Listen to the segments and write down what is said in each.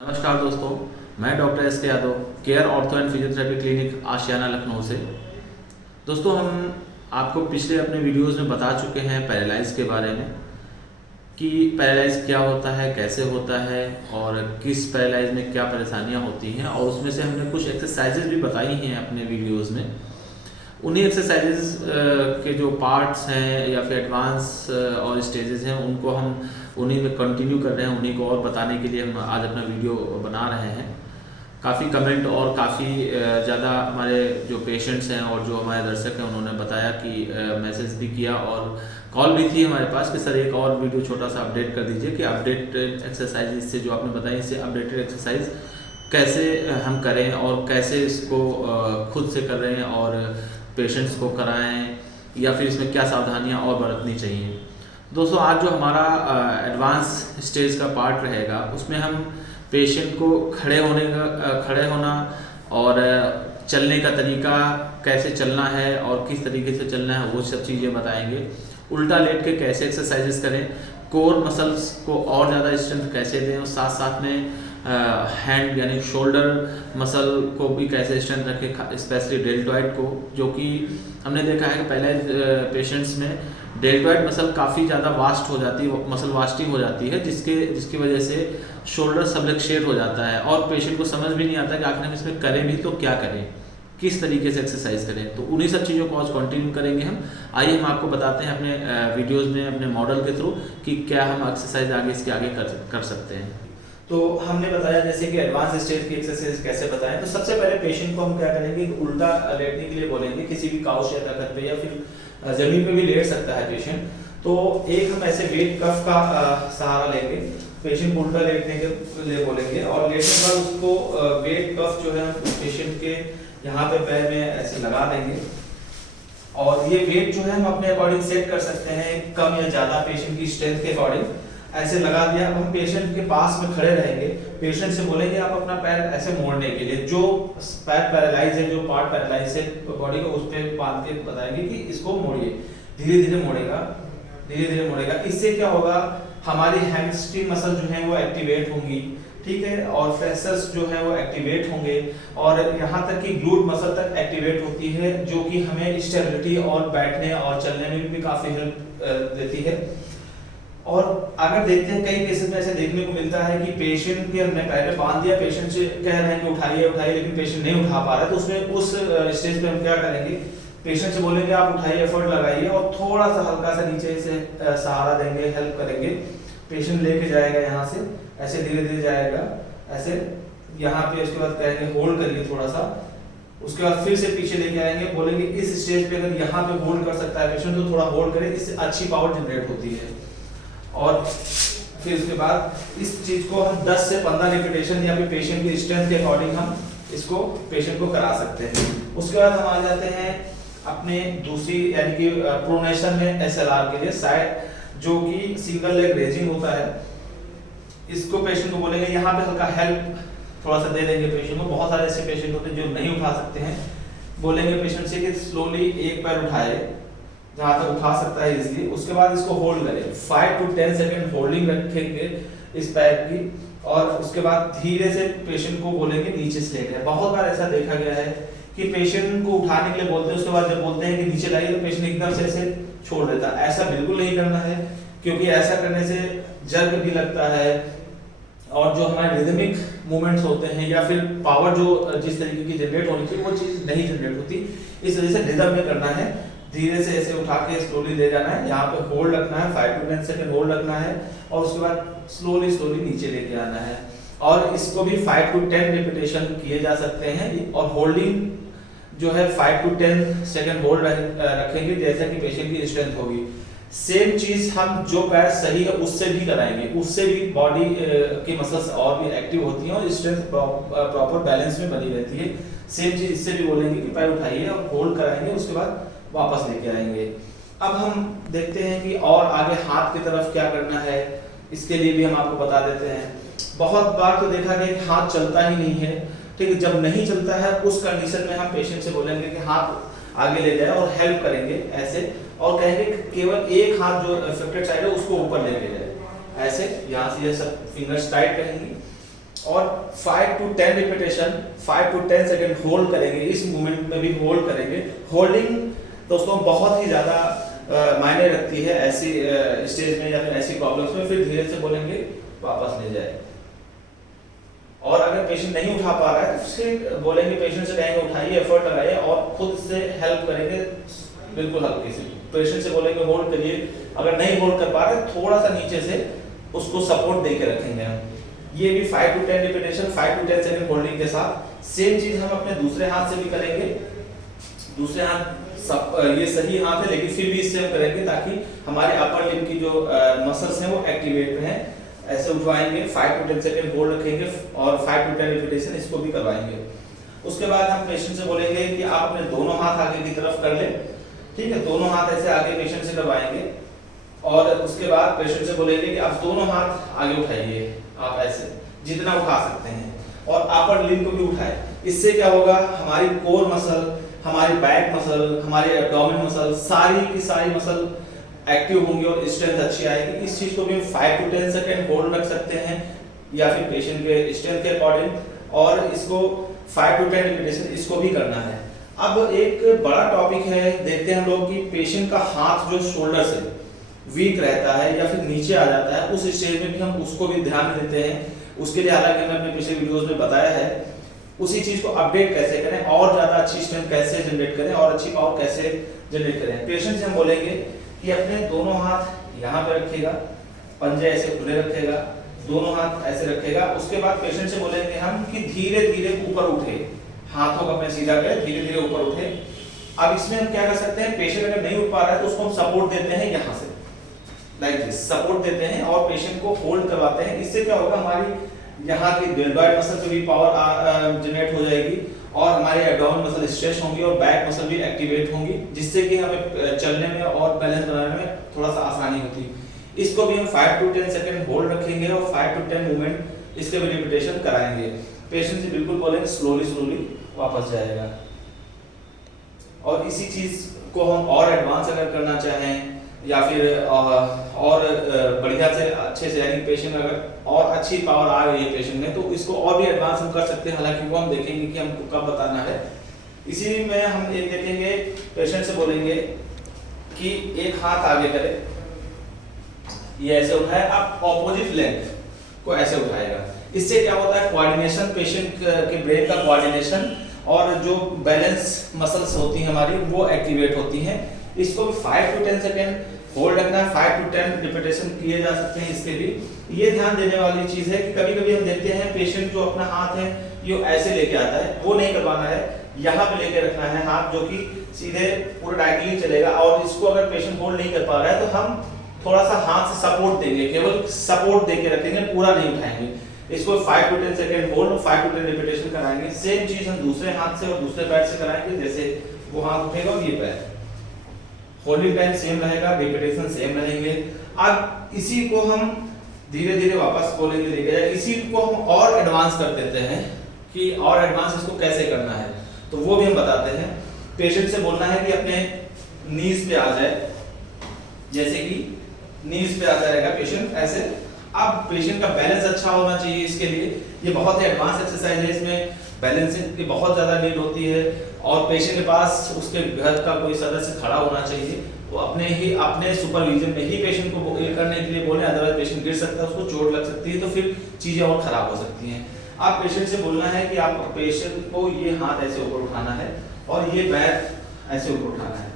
नमस्कार दोस्तों, मैं doctor S K Yadav, care ortho and physiotherapy clinic Ashiana Lucknow से। दोस्तों, हम आपको पिछले अपने वीडियोस में बता चुके हैं पैरालाइज के बारे में कि पैरालाइज क्या होता है, कैसे होता है और किस पैरालाइज में क्या परेशानियां होती हैं, और उसमें से हमने कुछ एक्सरसाइजेज भी बताई हैं अपने वीडियोज़ में। उन्हीं एक्सरसाइजेज के जो पार्ट्स हैं या फिर एडवांस और स्टेजेस हैं, उनको हम उन्हीं में कंटिन्यू कर रहे हैं। उन्हीं को और बताने के लिए हम आज अपना वीडियो बना रहे हैं। काफ़ी कमेंट और काफ़ी ज़्यादा हमारे जो पेशेंट्स हैं और जो हमारे दर्शक हैं, उन्होंने बताया कि मैसेज भी किया और कॉल भी थी हमारे पास कि सर एक और वीडियो छोटा सा अपडेट कर दीजिए कि अपडेटेड एक्सरसाइज इससे जो आपने बताई, इससे अपडेटेड एक्सरसाइज कैसे हम करें और कैसे इसको खुद से करें और पेशेंट्स को कराएं, या फिर इसमें क्या सावधानियां और बरतनी चाहिए। दोस्तों, आज जो हमारा एडवांस स्टेज का पार्ट रहेगा, उसमें हम पेशेंट को खड़े होना और चलने का तरीका, कैसे चलना है और किस तरीके से चलना है, वो सब चीज़ें बताएंगे। उल्टा लेट के कैसे एक्सरसाइजेस करें, कोर मसल्स को और ज़्यादा स्ट्रेंथ कैसे दें, और साथ साथ में हैंड यानी शोल्डर मसल को भी कैसे स्ट्रेंथ रखें, स्पेशली डेल्टॉइड को, जो कि हमने देखा है कि पहले पेशेंट्स में डेल्टॉइड मसल काफ़ी ज़्यादा वास्ट हो जाती है, मसल वास्टिंग हो जाती है, जिसकी वजह से शोल्डर सबलक्सेट हो जाता है और पेशेंट को समझ भी नहीं आता कि आखिर हम इसमें करें भी तो क्या करें, किस तरीके से एक्सरसाइज करें। तो उन्हीं सब चीज़ों को आज कंटिन्यू करेंगे हम। आइए हम आपको बताते हैं अपने वीडियोस में, अपने मॉडल के थ्रू, कि क्या हम एक्सरसाइज इसके आगे कर सकते हैं। तो हमने बताया जैसे कि एडवांस स्टेज की एक्सरसाइज कैसे बताएं। तो सबसे पहले पेशेंट को हम क्या करेंगे, उल्टा लेटने के लिए बोलेंगे, किसी भी काउच या तखत पे या फिर जमीन पे भी लेट सकता है पेशेंट। तो एक हम ऐसे वेट कफ का सहारा लेंगे, पेशेंट को उल्टा लेटने के लिए बोलेंगे, और लेटने के बाद उसको वेट कफ जो है पेशेंट के यहाँ पे पैर में ऐसे लगा देंगे, और ये वेट जो है हम अपने अकॉर्डिंग सेट कर सकते हैं, कम या ज्यादा पेशेंट की स्ट्रेंथ के अकॉर्डिंग ऐसे लगा दिया। अब हम पेशेंट के पास में खड़े रहेंगे, पेशेंट से बोलेंगे आप अपना पैर ऐसे मोड़ने के लिए, जो पैर पैरालाइज है, जो पार्ट पैरालाइज है बॉडी को, उस पे बांध के बताएंगे कि इसको मोड़िए। धीरे धीरे मोड़ेगा। इससे क्या होगा, हमारी हैमस्ट्रिंग मसल जो है वो एक्टिवेट होंगी, ठीक है, और फ्लेक्सर्स जो है वो एक्टिवेट होंगे, और यहाँ तक कि ग्लूट मसल तक एक्टिवेट होती है, जो कि हमें स्टेबिलिटी और बैठने और चलने में भी काफी हेल्प देती है। और अगर देखते हैं कई केसेस में ऐसे देखने को मिलता है कि पेशेंट के हमने पहले बांध दिया, पेशेंट से कह रहे हैं कि उठाइए, लेकिन पेशेंट नहीं उठा पा रहा है, तो उसमें उस स्टेज पे हम क्या करेंगे, पेशेंट से बोलेंगे आप उठाइए, एफर्ट लगाइए, और थोड़ा सा हल्का सा नीचे से सहारा देंगे, हेल्प करेंगे। पेशेंट लेके जाएगा, यहाँ से ऐसे धीरे धीरे जाएगा, ऐसे यहाँ पे, उसके बाद कहेंगे होल्ड करिए थोड़ा सा, उसके बाद फिर से पीछे लेके आएंगे, बोलेंगे इस स्टेज पे अगर यहाँ पे होल्ड कर सकता है पेशेंट तो थोड़ा होल्ड करे, इससे अच्छी पावर जनरेट होती है। और फिर उसके बाद इस चीज को हम 10 से 15 रिपीटेशन या फिर पेशेंट की स्ट्रेंथ के अकॉर्डिंग हम इसको पेशेंट को करा सकते हैं। उसके बाद हम आ जाते हैं अपने दूसरी यानी कि प्रोनेशन में एसएलआर के लिए, साइड जो कि सिंगल लेग रेजिंग होता है। इसको पेशेंट को बोलेंगे, यहाँ पे हल्का हेल्प थोड़ा सा दे देंगे पेशेंट को। बहुत सारे ऐसे पेशेंट होते हैं जो नहीं उठा सकते हैं, बोलेंगे पेशेंट से कि स्लोली एक पैर उठाए जहां तक उठा सकता है इजीली। उसके बाद इसको होल्ड करें, 5 to 10 सेकंड होल्डिंग रखेंगे इस पैर की, और उसके बाद धीरे से पेशेंट को बोलेंगे नीचे से लेटे। बहुत बार ऐसा देखा गया है कि पेशेंट को उठाने के लिए बोलते हैं, उसके बाद जब बोलते हैं कि नीचे लाइए तो पेशेंट एकदम से ऐसे छोड़ देता है। ऐसा बिल्कुल नहीं करना है, क्योंकि ऐसा करने से जर्क भी लगता है, और जो हमारे रिदमिक मूवमेंट्स होते हैं या फिर पावर जो जिस तरीके की जनरेट होनी चाहिए वो चीज नहीं जनरेट होती। इस वजह से रिदम में करना है, धीरे से ऐसे उठा के स्लोली ले जाना है, यहाँ पे होल्ड रखना है, 5 to 10 सेकंड होल्ड रखना है, और उसके बाद स्लोली नीचे लेके आना है। और इसको भी 5 to 10 रिपीटेशन किए जा सकते हैं, और होल्डिंग जो है 5 to 10 सेकंड होल्ड रखेंगे, जैसा कि पेशेंट की स्ट्रेंथ होगी। सेम चीज हम जो पैर सही है उससे भी कराएंगे, उससे भी बॉडी की मसल्स और भी एक्टिव होती हैं और स्ट्रेंथ प्रॉपर बैलेंस में बनी रहती है। सेम चीज इससे भी बोलेंगे कि पैर उठाइए और होल्ड कराएंगे, उसके बाद वापस लेके आएंगे। अब हम देखते हैं कि और आगे हाथ की तरफ क्या करना है, इसके लिए भी हम आपको बता देते हैं। बहुत बार तो देखा गया कि हाथ चलता ही नहीं है, ठीक है। जब नहीं चलता है उस कंडीशन में हम पेशेंट से बोलेंगे कि हाथ आगे ले जाए और हेल्प करेंगे ऐसे, और कहेंगे केवल एक हाथ जो अफेक्टेड साइड है उसको ऊपर लेके जाए, ऐसे यहाँ से ये सब फिंगर्स टाइट रहेंगी, और 5 to 10 repetition 5 to 10 second hold करेंगे, इस मूवमेंट में भी होल्ड करेंगे। होल्डिंग दोस्तों बहुत ही ज़्यादा मायने रखती है ऐसी स्टेज में या फिर ऐसी प्रॉब्लम्स में। फिर धीरे से बोलेंगे वापस ले जाए, और अगर पेशेंट नहीं उठा पा रहा है तो फिर बोलेंगे, पेशेंट से कहेंगे उठाइए, एफर्ट लगाइए और खुद से हेल्प करेंगे बिल्कुल हल्के से। पेशेंट से बोलेंगे होल्ड करिए, अगर नहीं होल्ड कर पा रहे थोड़ा सा नीचे से उसको सपोर्ट दे के रखेंगे हम। ये भी 5 to 10 repetition 5 to 10 second holding के साथ। सेम चीज हम अपने दूसरे हाथ से भी करेंगे। दूसरे हाथ ये सही हाथ है लेकिन फिर भी इससे हम करेंगे ताकि हमारे अपर लिम्ब की जो मसल्स हैं वो एक्टिवेट रहें। ऐसे उठवाएंगे, 5 to 10 सेकंड होल्ड रखेंगे और 5 to 10 रिपीटेशन इसको भी करवाएंगे। उसके बाद हम पेशेंट से बोलेंगे कि आप अपने दोनों हाथ आगे की तरफ कर लें, ठीक है, दोनों हाथ ऐसे आगे पेशेंट से करवाएंगे। और उसके बाद पेशेंट से बोलेंगे कि आप दोनों हाथ आगे उठाइए, आप ऐसे जितना उठा सकते हैं, और अपर लिम्ब को भी उठाए। इससे क्या होगा, हमारी कोर मसल, हमारी बैक मसल, हमारी एब्डोमेन मसल, सारी की सारी मसल एक्टिव होंगी और स्ट्रेंथ अच्छी आएगी। इस चीज को भी हम 5 to 10 सेकंड होल्ड रख सकते हैं या फिर पेशेंट के स्ट्रेंथ के अकॉर्डिंग, और इसको 5 to 10 रिपीटेशन इसको भी करना है। अब एक बड़ा टॉपिक है, देखते हैं हम लोग कि पेशेंट का हाथ जो शोल्डर से वीक रहता है या फिर नीचे आ जाता है, उस स्टेज में भी हम उसको भी ध्यान देते हैं। उसके लिए हालांकि हमने अपने पिछले वीडियोस में बताया है, उसी चीज को अपडेट कैसे करें और ज्यादा अच्छी स्ट्रेंथ कैसे जनरेट करें और अच्छी पावर कैसे जनरेट करें। पेशेंट से हम बोलेंगे कि अपने दोनों हाथ यहाँ पे रखिएगा, पंजे ऐसे खुले रखेगा, दोनों हाथ ऐसे रखेगा। उसके बाद पेशेंट से बोलेंगे हम कि धीरे धीरे ऊपर उठे, हाथों को अपने सीधा करें, धीरे धीरे ऊपर उठे। अब इसमें हम क्या कर सकते हैं, पेशेंट अगर नहीं उठ पा रहा है तो उसको हम सपोर्ट देते हैं, यहाँ से लाइक दिस सपोर्ट देते हैं और पेशेंट को होल्ड करवाते हैं। इससे क्या होगा, हमारी यहाँ की डेल्टॉइड मसल पे भी पावर जनरेट हो जाएगी और हमारे एब्डोमेन मसल स्ट्रेच होंगी और बैक मसल भी एक्टिवेट होंगी, जिससे कि हमें चलने में और बैलेंस बनाने में थोड़ा सा आसानी होती है। इसको भी हम 5 to 10 सेकंड होल्ड रखेंगे और 5 to 10 मूवमेंट इसके भी रिपीटेशन कराएंगे। पेशेंट से बिल्कुल बोलेंगे स्लोली वापस जाएगा। और इसी चीज को हम और एडवांस अगर करना चाहें या फिर और बढ़िया से अच्छे से, यानी पेशेंट अगर और अच्छी पावर आ गई है पेशेंट में, तो इसको और भी एडवांस हम कर सकते हैं। हालांकि वो हम देखेंगे कि हमको कब बताना है। इसी में हम एक देखेंगे, पेशेंट से बोलेंगे कि एक हाथ आगे करे, ये ऐसे उठाए, आप ऑपोजिट लेग को ऐसे उठाएगा। इससे क्या होता है, कोऑर्डिनेशन, पेशेंट के ब्रेन का कोऑर्डिनेशन और जो बैलेंस मसल्स होती हैं हमारी वो एक्टिवेट होती हैं। इसको 5 to 10 सेकंड होल्ड रखना है, 5 to 10 रिपीटेशन किए जा सकते हैं। इसके भी ये ध्यान देने वाली चीज है कि कभी-कभी हम देखते हैं पेशेंट जो अपना हाथ है ये ऐसे लेके आता है, वो नहीं करवाना है, यहाँ पे लेके रखना है हाथ, जो कि सीधे पूरा डायरेक्टली चलेगा। और इसको अगर पेशेंट होल्ड नहीं कर पा रहा है तो हम थोड़ा सा हाथ से सपोर्ट देंगे, केवल सपोर्ट देके रखेंगे, पूरा नहीं उठाएंगे। इसको 5 to 10 सेकंड होल्ड और 5 to 10 रिपीटेशन कराएंगे। सेम चीज हम दूसरे हाथ से और दूसरे पैर से कराएंगे, जैसे वो हाथ उठेगा और ये पैर, होल्डिंग टाइम सेम रहेगा, रिपीटेशन सेम रहेंगे। अब इसी को हम धीरे धीरे वापस बोलेंगे लेके जाए। इसी को हम और एडवांस कर देते हैं कि और एडवांस इसको कैसे करना है, तो वो भी हम बताते हैं। पेशेंट से बोलना है कि अपने नीज पे आ जाए, जैसे कि नीज पे आ जाएगा पेशेंट ऐसे। अब पेशेंट का बैलेंस अच्छा होना चाहिए, इसके लिए ये बहुत ही एडवांस एक्सरसाइज है, इसमें बैलेंसिंग की बहुत ज़्यादा नीड होती है। और पेशेंट के पास उसके घर का कोई सदस्य खड़ा होना चाहिए, वो अपने सुपरविजन में ही पेशेंट को ये करने के लिए बोले, अदरवाइज पेशेंट गिर सकता है, उसको चोट लग सकती है, तो फिर चीज़ें और ख़राब हो सकती हैं। आप पेशेंट से बोलना है कि आप पेशेंट को ये हाथ ऐसे ऊपर उठाना है और ये पैर ऐसे ऊपर उठाना है।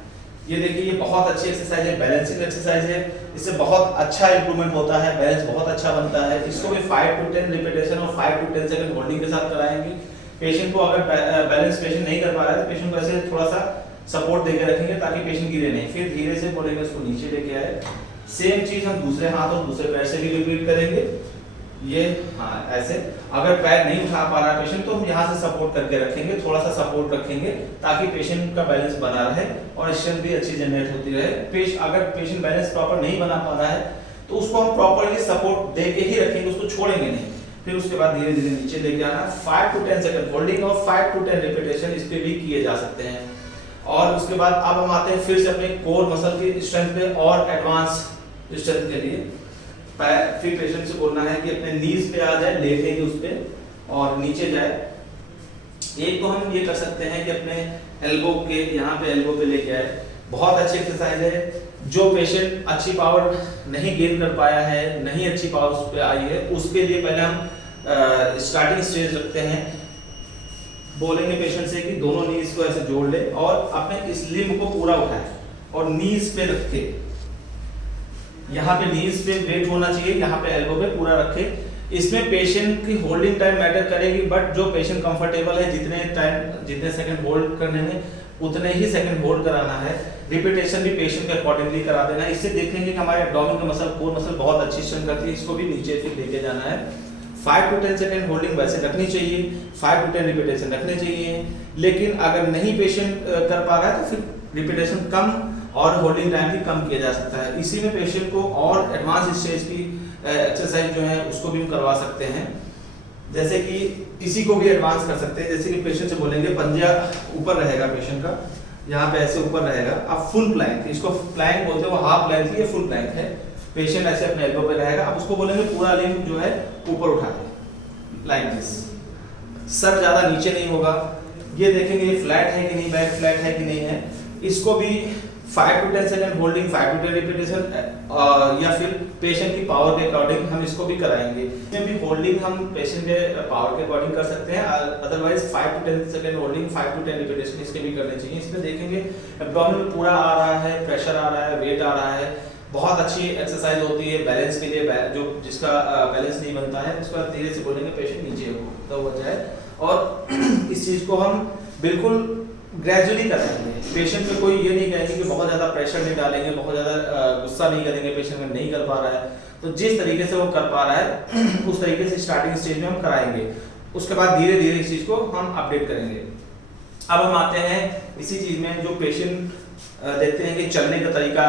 ये देखिए, ये बहुत अच्छी एक्सरसाइज है, बैलेंसिंग एक्सरसाइज है, इससे बहुत अच्छा इंप्रूवमेंट होता है, बैलेंस बहुत अच्छा बनता है। इसको भी 5 to 10 रिपीटेशन और 5 to 10 सेकंड होल्डिंग के साथ कराएंगे। पेशेंट को अगर बैलेंस पेशेंट नहीं कर पा रहा है तो पेशेंट को ऐसे थोड़ा सा सपोर्ट देके रखेंगे ताकि पेशेंट गिरे नहीं। फिर धीरे से बोलेंगे उसको नीचे लेके आए। सेम चीज हम दूसरे हाथ और दूसरे पैर से भी रिपीट करेंगे। ये हाँ ऐसे, अगर पैर नहीं उठा पा रहा पेशेंट तो हम यहाँ से सपोर्ट करके रखेंगे, थोड़ा सा सपोर्ट रखेंगे ताकि पेशेंट का बैलेंस बना रहे और स्ट्रेंथ भी अच्छी जनरेट होती रहे। अगर पेशेंट बैलेंस प्रॉपर नहीं बना पा रहा है तो उसको हम प्रॉपरली सपोर्ट दे के ही रखेंगे, उसको छोड़ेंगे नहीं। फिर उसके बाद धीरे धीरे नीचे लेके आना, 5 to 10 सेकंड होल्डिंग और 5 to 10 रिपीटेशन इस पे भी किए जा सकते हैं। और उसके बाद अब हम आते हैं फिर से अपने कोर मसल की स्ट्रेंथ पे और एडवांस स्ट्रेंथ के लिए। फिर पेशेंट से बोलना है कि अपने नीज पे आ जाए, लेटे उस पे और नीचे जाए। एक तो हम ये कर सकते हैं कि अपने एल्बो के यहाँ पे एल्बो पे लेके आए, बहुत अच्छी एक्सरसाइज है। जो पेशेंट अच्छी पावर नहीं गेन कर पाया है, नहीं अच्छी पावर उस पे आई है, उसके लिए पहले हम स्टार्टिंग स्टेज रखते हैं। बोलेंगे पेशेंट से कि दोनों नीज को ऐसे जोड़ ले और अपने इस लिम्ब को पूरा उठाए और नीज पे रखे, यहाँ पे नीज पे वेट होना चाहिए, यहाँ पे एल्बो पे पूरा रखे। इसमें पेशेंट की होल्डिंग टाइम मैटर करेगी, बट जो पेशेंट कंफर्टेबल है जितने सेकंड होल्ड करने में उतने ही सेकंड होल्ड कराना है। रिपीटेशन भी पेशेंट के अकॉर्डिंगली करा देना है। इससे देखेंगे कि हमारे एब्डोमेन का मसल, कोर मसल बहुत अच्छी स्ट्रेंथ करती है, इसको भी नीचे फिर लेके जाना है। 5 to 10 सेकंड होल्डिंग वैसे रखनी चाहिए, 5 to 10 रिपीटेशन रखने चाहिए। लेकिन अगर नहीं पेशेंट कर पा रहा है तो फिर रिपीटेशन कम और होल्डिंग टाइम भी कम किया जा सकता है। इसी में पेशेंट को और एडवांस स्टेज की एक्सरसाइज जो है उसको भी हम करवा सकते हैं। जैसे कि इसी को भी एडवांस कर सकते हैं। जैसे कि पेशेंट से बोलेंगे पंजा ऊपर रहेगा पेशेंट का, यहाँ पे ऐसे ऊपर रहेगा। अब फुल प्लैंक, इसको प्लैंक बोलते हैं, वो हाफ प्लैंक थी, ये फुल प्लैंक है। पेशेंट ऐसे अपने एल्बो पे रहेगा। अब उसको बोलेंगे पूरा लिम्ब जो है ऊपर उठा दे, लाइक दिस। सर ज्यादा नीचे नहीं होगा। ये देखेंगे ये फ्लैट है कि नहीं, बैक फ्लैट है कि नहीं है। इसको भी 5 to 10 second holding, 5 to 10 repetition, या फिर पेशेंट की पावर के अकॉर्डिंग हम इसको भी कराएंगे। इसमें भी होल्डिंग हम पेशेंट के पावर के अकॉर्डिंग कर सकते हैं। Otherwise 5 to 10 second holding, 5 to 10 repetition इसके भी करने चाहिए। इसमें देखेंगे एब्डोमेन पूरा आ रहा है, प्रेशर आ रहा है, वेट आ रहा है। बहुत अच्छी एक्सरसाइज होती है बैलेंस के लिए। जो जिसका बैलेंस नहीं बनता है उसके बाद धीरे से बोलेंगे पेशेंट नीचे हो जाए। और इस चीज को हम बिल्कुल ग्रेजुअली कराएंगे। पेशेंट पे कोई ये नहीं कहेंगे कि बहुत ज्यादा प्रेशर नहीं डालेंगे, बहुत ज्यादा गुस्सा नहीं करेंगे। पेशेंट में नहीं कर पा रहा है तो जिस तरीके से वो कर पा रहा है उस तरीके से स्टार्टिंग स्टेज में हम कराएंगे। उसके बाद धीरे धीरे इस चीज को हम अपडेट करेंगे। अब हम आते हैं इसी चीज में, जो पेशेंट देखते हैं कि चलने का तरीका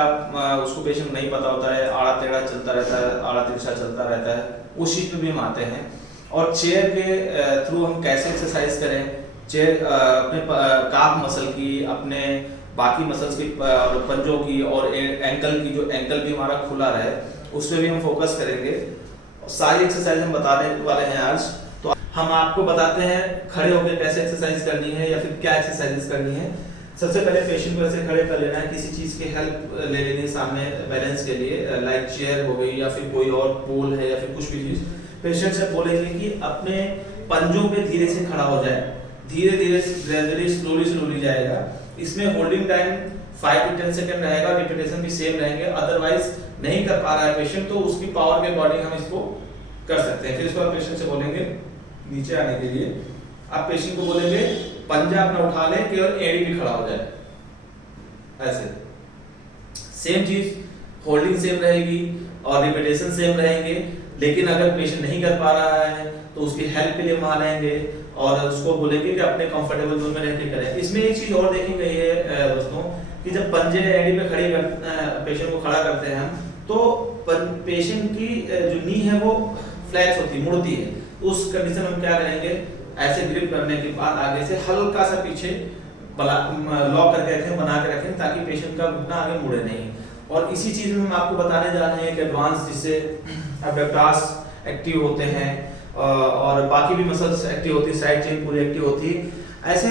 उसको पेशेंट नहीं पता होता है, आड़ा टेढ़ा चलता रहता है, आड़ा तिरछा चलता रहता है, उस चीज पे भी हम आते हैं। और चेयर के थ्रू हम कैसे एक्सरसाइज करें, चेयर अपने काफ मसल की, अपने बाकी मसल्स की, पंजों की और एंकल की, जो एंकल भी हमारा खुला रहे उस पर भी हम फोकस करेंगे। सारी एक्सरसाइज हम बताने वाले हैं आज। तो हम आपको बताते हैं खड़े होकर कैसे एक्सरसाइज करनी है या फिर क्या एक्सरसाइजेस करनी है। सबसे पहले पेशेंट को ऐसे खड़े कर लेना है, किसी चीज की हेल्प ले लेनी है सामने बैलेंस के लिए, लाइक चेयर हो गई या फिर कोई और पोल है या फिर कुछ भी चीज। पेशेंट से बोलेंगे कि अपने पंजों पे धीरे से खड़ा हो जाए, धीरे धीरे ग्रेजुअली स्लोली जाएगा। इसमें होल्डिंग टाइम 5 to 10 सेकंड रहेगा, रिपीटेशन भी सेम रहेंगे। अदरवाइज नहीं कर पा रहा है पेशेंट तो उसकी पावर के अकॉर्डिंग हम इसको कर सकते हैं। फिर इसके बाद पेशेंट से बोलेंगे नीचे आने के लिए। आप पेशेंट को बोलेंगे पंजा अपना उठा ले, केवल एड़ी भी खड़ा हो जाए, ऐसे। सेम चीज, होल्डिंग सेम रहेगी और रिपीटेशन सेम रहेंगे। लेकिन अगर पेशेंट नहीं कर पा रहा है तो उसकी हेल्प के लिए वहां आएंगे और उसको बोलेंगे कि अपने कंफर्टेबल जोन में रह के करें। इसमें एक चीज और देखी गई है दोस्तों कि जब पंजे एड़ी पे खड़े पेशेंट को खड़ा करते हैं हम, तो पेशेंट की जो नी है वो फ्लैक्स होती है, मुड़ती है। उस कंडीशन में हम क्या करेंगे, ऐसे ग्रिप करने के बाद आगे से हल्का सा पीछे लॉक करके रखें, बना के रखें, ताकि पेशेंट का घुटना आगे मुड़े नहीं। और इसी चीज में हम आपको बताने जा रहे हैं कि एडवांस जिससे एब्डक्टास एक्टिव होते हैं और बाकी भी मसल्स एक्टिव होती है, साइड चेन पूरी एक्टिव होती है। ऐसे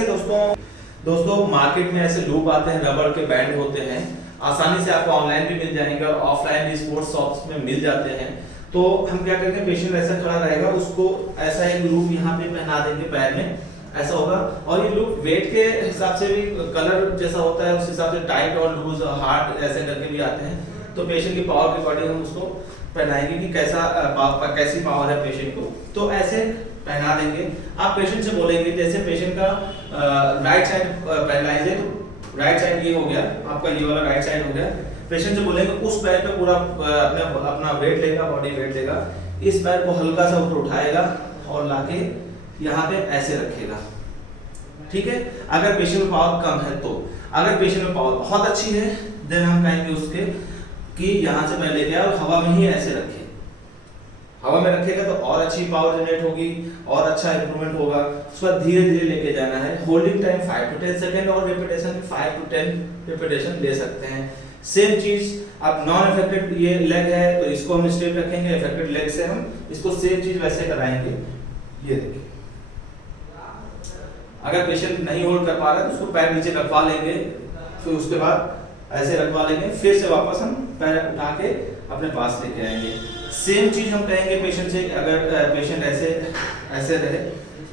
दोस्तों मार्केट में ऐसे लूप आते हैं, रबड़ के बैंड होते हैं, आसानी से आपको ऑनलाइन भी मिल जाएंगे और ऑफलाइन भी स्पोर्ट्स शॉप्स में मिल जाते हैं। तो हम क्या करते हैं, पेशेंट ऐसा खड़ा रहेगा, उसको ऐसा एक लूप यहाँ पे पहना देंगे पैर में, ऐसा होगा। और ये लूप वेट के हिसाब से भी, कलर जैसा होता है उस हिसाब से टाइट और लूज हार्ड ऐसे करके भी आते हैं। तो पेशेंट की पावर के अकॉर्डिंग हम उसको पहनाएंगे कि कैसी पावर है पेशेंट को, तो ऐसे पहना देंगे। आप पेशेंट से बोलेंगे, जैसे पेशेंट का राइट साइड पैरालाइज है, तो राइट साइड ये हो गया आपका, ये वाला राइट साइड हो गया। पेशेंट से बोलेंगे उस पैर पे पूरा अपना वेट लेगा, बॉडी वेट लेगा, इस पैर को हल्का सा ऊपर उठाएगा और लाके यहाँ पे ऐसे रखेगा, ठीक है। अगर पेशेंट में पावर कम है तो, अगर पेशेंट में पावर बहुत अच्छी है देन हम कहेंगे उसके कि यहाँ से पहले गया और हवा में ही ऐसे रखे। हवा में रखेगा तो और अच्छी पावर जनरेट होगी और अच्छा इंप्रूवमेंट होगा। उसके बाद धीरे धीरे लेके जाना है। होल्डिंग टाइम 5 to 10 सेकंड और रिपीटेशन 5 to 10 रिपीटेशन ले सकते हैं। सेम चीज अब नॉन अफेक्टेड ये लेग है तो इसको हम स्ट्रेट रखेंगे, अफेक्टेड लेग से हम इसको सेम चीज वैसे कराएंगे। ये देखिए, अगर पेशेंट नहीं होल्ड कर पा रहा है तो उसको पैर नीचे रखवा लेंगे, फिर उसके बाद ऐसे रखवा लेंगे, फिर से वापस हम पैर उठा के अपने पास लेके आएंगे। सेम चीज हम कहेंगे पेशेंट से, अगर पेशेंट ऐसे रहे,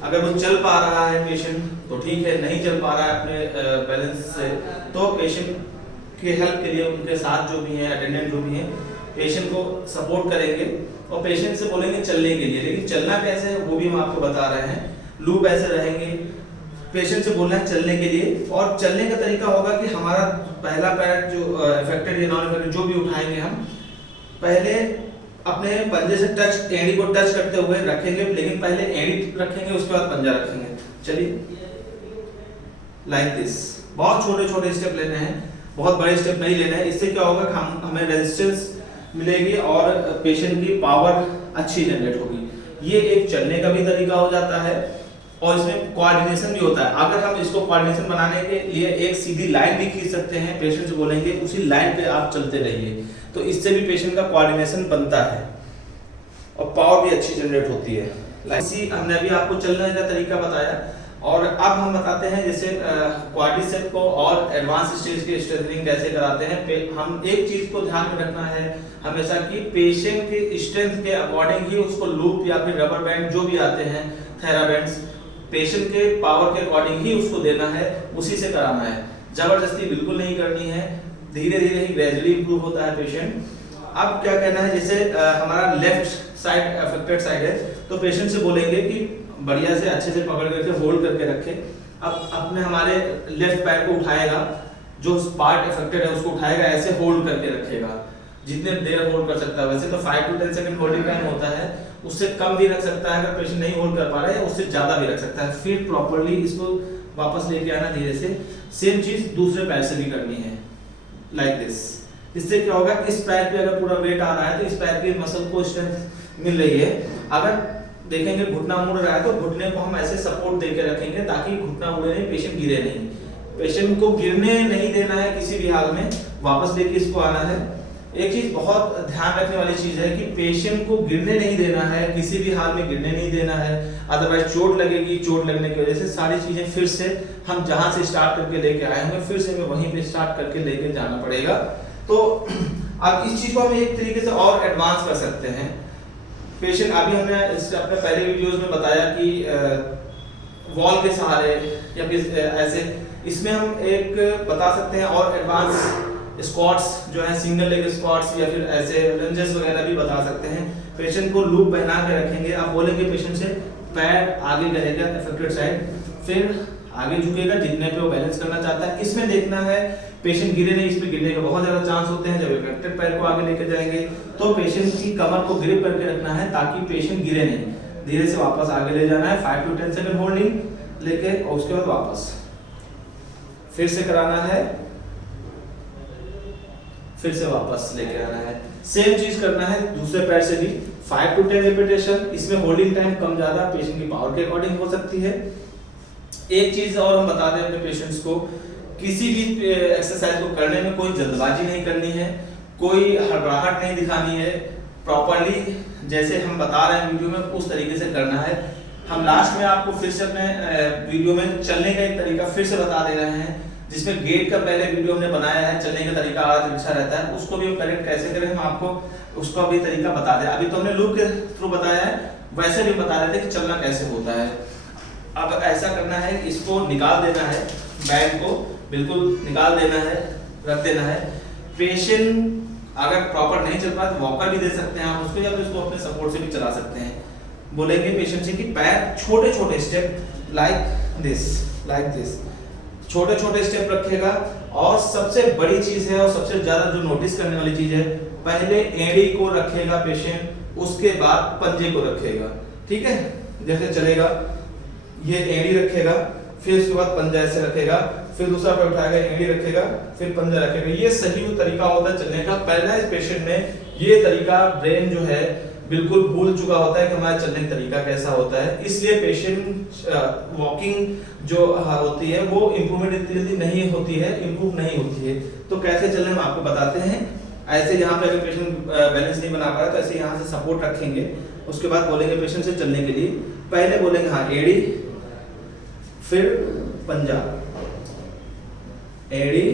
अगर वो चल पा रहा है पेशेंट तो ठीक है, नहीं चल पा रहा है अपने बैलेंस से तो पेशेंट के हेल्प के लिए उनके साथ जो भी हैं अटेंडेंट जो भी हैं पेशेंट को सपोर्ट करेंगे और पेशेंट से बोलेंगे चलने के लिए। लेकिन चलना कैसे है वो भी हम आपको बता रहे हैं। लूप ऐसे रहेंगे, पेशेंट से बोलना है चलने के लिए, और चलने का तरीका होगा कि हमारा पहला पैर जो अफेक्टेड या नॉन अफेक्टेड जो भी उठाएंगे हम पहले अपने पंजे से टच, एड़ी को टच करते हुए रखेंगे, लेकिन पहले एड़ी रखेंगे उसके बाद पंजा रखेंगे। चलिए लाइक दिस, बहुत छोटे छोटे स्टेप लेने हैं, बहुत बड़े स्टेप नहीं लेने हैं। इससे क्या होगा कि हमें रेजिस्टेंस मिलेगी और पेशेंट की पावर अच्छी जनरेट होगी। ये एक चलने का भी तरीका हो जाता है और इसमें कोऑर्डिनेशन भी होता है। अगर हम इसको कोऑर्डिनेशन बनाने के लिए एक सीधी लाइन भी खींच सकते हैं, पेशेंट से बोलेंगे उसी लाइन पे आप चलते रहिए, तो इससे भी पेशेंट का कोऑर्डिनेशन बनता है और पावर भी अच्छी जनरेट होती है। इसी हमने अभी आपको चलने का तरीका बताया और अब हम बताते हैं जैसे क्वाड्रिसेप को और एडवांस स्टेज की स्ट्रेंथनिंग कैसे कराते हैं। हम एक चीज को ध्यान में रखना है हमेशा कि पेशेंट की स्ट्रेंथ के अकॉर्डिंग ही उसको लूप या फिर रबर बैंड जो भी आते हैं थेराबैंड्स, पेशेंट के पावर के अकॉर्डिंग ही उसको देना है, उसी से कराना है। जबरदस्ती बिल्कुल नहीं करनी है, धीरे धीरे ही ग्रेजुअली इंप्रूव होता है पेशेंट। अब क्या कहना है, जैसे हमारा लेफ्ट साइड अफेक्टेड साइड है तो पेशेंट से बोलेंगे कि बढ़िया से अच्छे से पकड़ करके होल्ड करके रखे। अब अपने हमारे लेफ्ट पैर को उठाएगा, जो पार्ट अफेक्टेड है उसको उठाएगा, ऐसे होल्ड करके रखेगा, जितने देर होल्ड कर सकता है। वैसे तो 5 to 10 सेकंड होल्डिंग टाइम होता है, उससे कम भी रख सकता है अगर पेशेंट नहीं होल्ड कर पा रहा है, उससे ज्यादा भी रख सकता है। फिर प्रॉपर्ली इसको वापस लेके आना धीरे से। सेम चीज दूसरे पैर से भी करनी है, लाइक दिस। इससे क्या होगा, इस पैर पे अगर पूरा वेट आ रहा है तो इस पैर की मसल को स्ट्रेंथ मिल रही है। अगर देखेंगे घुटना मुड़ रहा है तो घुटने को हम ऐसे सपोर्ट देके रखेंगे ताकि घुटना मुड़े नहीं, पेशेंट गिरे नहीं। पेशेंट को गिरने नहीं देना है किसी भी हाल में, वापस लेके इसको आना है। एक चीज बहुत ध्यान रखने वाली चीज है कि पेशेंट को गिरने नहीं देना है, किसी भी हाल में गिरने नहीं देना है, अदरवाइज चोट लगेगी। चोट लगने की वजह से सारी चीजें फिर से हम जहां से स्टार्ट करके लेके आए होंगे फिर से हमें वहीं पे स्टार्ट करके लेके जाना पड़ेगा। तो अब इस चीज को हम एक तरीके से और एडवांस कर सकते हैं। पेशेंट अभी हमने अपने पहले वीडियोस में बताया कि वॉल के सहारे या फिर ऐसे, इसमें हम एक बता सकते हैं और एडवांस स्क्वाट्स जो है, सिंगल लेग स्क्वाट्स या फिर ऐसे लंजेस वगैरह भी बता सकते हैं। पेशेंट को लूप पहना के रखेंगे, आप बोलेंगे पेशेंट से पैर आगे करेगा अफेक्टेड साइड, फिर आगे झुकेगा जितने पे वो बैलेंस करना चाहता है। इसमें देखना है पेशेंट गिरे नहीं, इसमें गिरने के बहुत ज्यादा चांस होते हैं। जब अफेक्टेड पैर को आगे लेके जाएंगे तो पेशेंट की कमर को ग्रिप करके रखना है ताकि पेशेंट गिरे नहीं। धीरे से वापस आगे ले जाना है, 5 to 10 सेकंड होल्डिंग लेके, और उसके बाद वापस फिर से कराना है, फिर से वापस लेके आना है। सेम चीज करना है दूसरे पैर से भी, 5 to 10 रिपीटेशन। इसमें होल्डिंग टाइम कम ज्यादा पेशेंट की पावर के अकॉर्डिंग हो सकती है। एक चीज और हम बता दें अपने पेशेंट्स को, किसी भी एक्सरसाइज को करने में कोई जल्दबाजी नहीं करनी है, कोई हड़बड़ाहट नहीं दिखानी है। प्रॉपर्ली जैसे हम बता रहे हैं वीडियो में उस तरीके से करना है। हम लास्ट में आपको फिर से अपने वीडियो में चलने का एक तरीका फिर से बता दे रहे हैं, जिसमें गेट का पहले वीडियो हमने बनाया है, चलने का तरीका आगे अच्छा रहता है, उसको भी हम करेक्ट कैसे करें हम आपको उसका भी तरीका बता दें। अभी तो हमने लूप के थ्रू बताया है, वैसे भी बता रहे थे कि चलना कैसे होता है। अब ऐसा करना है, इसको निकाल देना है, बैंड को बिल्कुल निकाल देना है, रख देना है। पेशेंट अगर प्रॉपर नहीं चल पाए तो वॉकर भी दे सकते हैं आप उसको, या फिर उसको अपने सपोर्ट से भी चला सकते हैं। बोलेंगे पेशेंट से कि पैर छोटे छोटे स्टेप लाइक दिस, छोटे छोटे स्टेप रखेगा। और सबसे बड़ी चीज है और सबसे ज्यादा जो नोटिस करने वाली चीज है, पहले एड़ी को रखेगा पेशेंट, उसके बाद पंजे को रखेगा। ठीक है, जैसे चलेगा ये एड़ी रखेगा, फिर उसके बाद पंजा ऐसे रखेगा, फिर दूसरा पैर उठाएगा, एड़ी रखेगा, फिर पंजा रखेगा। ये सही तरीका होता है चलने का। पहला इस पेशेंट में ये तरीका ब्रेन जो है बिल्कुल भूल चुका होता है कि हमारा चलने का तरीका कैसा होता है। इसलिए पेशेंट वॉकिंग जो होती है वो इम्प्रूवमेंट इतनी जल्दी नहीं होती है, इम्प्रूव नहीं होती है। तो कैसे चलने हम आपको बताते हैं। ऐसे यहाँ पे अगर पेशेंट बैलेंस नहीं बना पा रहा तो ऐसे यहाँ से सपोर्ट रखेंगे, उसके बाद बोलेंगे पेशेंट से चलने के लिए। पहले बोलेंगे हाँ एड़ी, फिर पंजा, एड़ी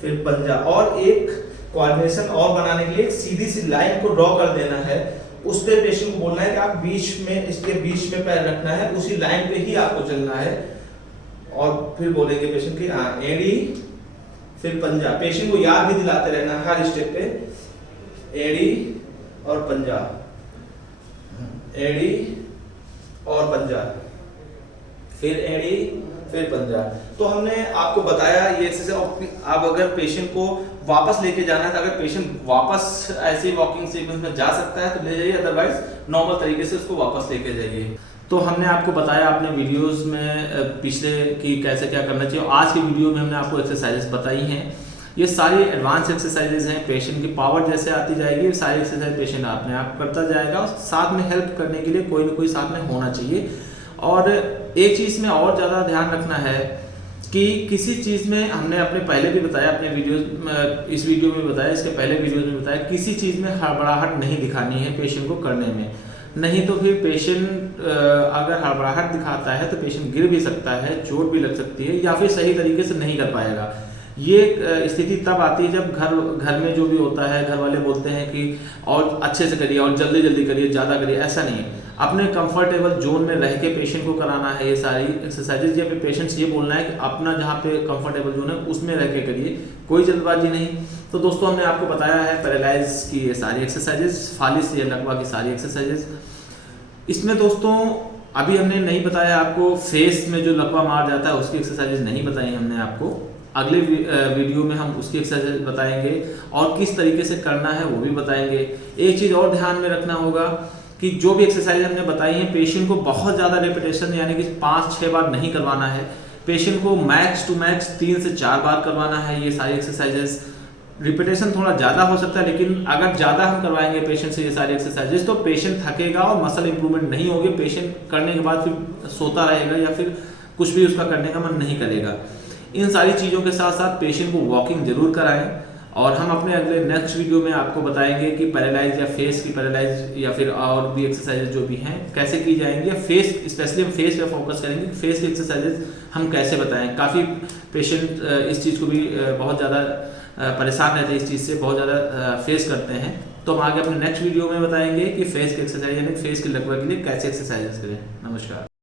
फिर पंजा, और एक कोऑर्डिनेशन और बनाने के लिए एक सीधी सी लाइन को ड्रॉ कर देना है। उस पे पेशेंट को बोलना है कि आप बीच में, इसके बीच में पैर रखना है, उसी लाइन पे ही आपको चलना है। और फिर बोलेंगे पेशेंट की हाँ एड़ी फिर पंजा। पेशेंट को याद भी दिलाते रहना हर स्टेप पे, एड़ी और पंजा, एड़ी और पंजा, फिर एड़ी फिर पंजा। तो हमने आपको बताया ये एक्सरसाइज। अब अगर पेशेंट को वापस लेके जाना है तो अगर पेशेंट वापस ऐसे वॉकिंग सीक्वेंस में जा सकता है तो ले जाइए, अदरवाइज नॉर्मल तरीके से उसको वापस लेके जाइए। तो हमने आपको बताया अपने वीडियोस में पिछले कि कैसे क्या करना चाहिए। आज की वीडियो में हमने आपको एक्सरसाइजेस बताई हैं। ये सारी एडवांस एक्सरसाइजेज हैं। पेशेंट की पावर जैसे आती जाएगी सारी एक्सरसाइज पेशेंट अपने आप करता जाएगा, और साथ में हेल्प करने के लिए कोई ना कोई साथ में होना चाहिए। और एक चीज़ में और ज़्यादा ध्यान रखना है कि किसी चीज़ में हमने अपने पहले भी बताया, अपने वीडियोस इस वीडियो में बताया, इसके पहले वीडियोस में बताया, किसी चीज़ में हड़बड़ाहट नहीं दिखानी है पेशेंट को करने में। नहीं तो फिर पेशेंट अगर हड़बड़ाहट दिखाता है तो पेशेंट गिर भी सकता है, चोट भी लग सकती है, या फिर सही तरीके से नहीं कर पाएगा। ये स्थिति तब आती है जब घर में जो भी होता है, घर वाले बोलते हैं कि और अच्छे से करिए और जल्दी जल्दी करिए, ज़्यादा करिए। ऐसा नहीं है, अपने कंफर्टेबल जोन में रह के पेशेंट को कराना है ये सारी एक्सरसाइजेज, या फिर पेशेंट से ये बोलना है कि अपना जहाँ पे कंफर्टेबल जोन है उसमें रह के करिए, कोई जल्दबाजी नहीं। तो दोस्तों हमने आपको बताया है पैरालाइज की ये सारी एक्सरसाइजेज, फालिस या लकवा की सारी एक्सरसाइजेज। इसमें दोस्तों अभी हमने नहीं बताया आपको फेस में जो लकवा मार जाता है उसकी एक्सरसाइजेज नहीं बताई हमने आपको। अगले वीडियो में हम उसकी एक्सरसाइज बताएंगे और किस तरीके से करना है वो भी बताएंगे। एक चीज़ और ध्यान में रखना होगा कि जो भी एक्सरसाइज हमने बताई है पेशेंट को बहुत ज़्यादा रेपिटेशन यानी कि 5-6 बार नहीं करवाना है। पेशेंट को मैक्स टू मैक्स 3 से 4 बार करवाना है ये सारी एक्सरसाइजेस। रिपीटेशन थोड़ा ज़्यादा हो सकता है, लेकिन अगर ज़्यादा हम करवाएंगे पेशेंट से ये सारी एक्सरसाइजेस तो पेशेंट थकेगा और मसल इंप्रूवमेंट नहीं होगी। पेशेंट करने के बाद फिर सोता रहेगा या फिर कुछ भी उसका करने का मन नहीं करेगा। इन सारी चीज़ों के साथ साथ पेशेंट को वॉकिंग जरूर कराएं। और हम अपने अगले नेक्स्ट वीडियो में आपको बताएंगे कि पैरालाइज या फेस की पैरालाइज या फिर और भी एक्सरसाइजेज जो भी हैं कैसे की जाएंगी। फेस स्पेशली हम फेस पे फोकस करेंगे, फेस की एक्सरसाइजेज हम कैसे बताएं। काफ़ी पेशेंट इस चीज़ को भी बहुत ज़्यादा परेशान रहते हैं, इस चीज़ से बहुत ज़्यादा फेस करते हैं। तो हम आगे अपने नेक्स्ट वीडियो में बताएंगे कि फेस की एक्सरसाइज यानी फेस के लकवा के लिए कैसे एक्सरसाइजेस करें। नमस्कार।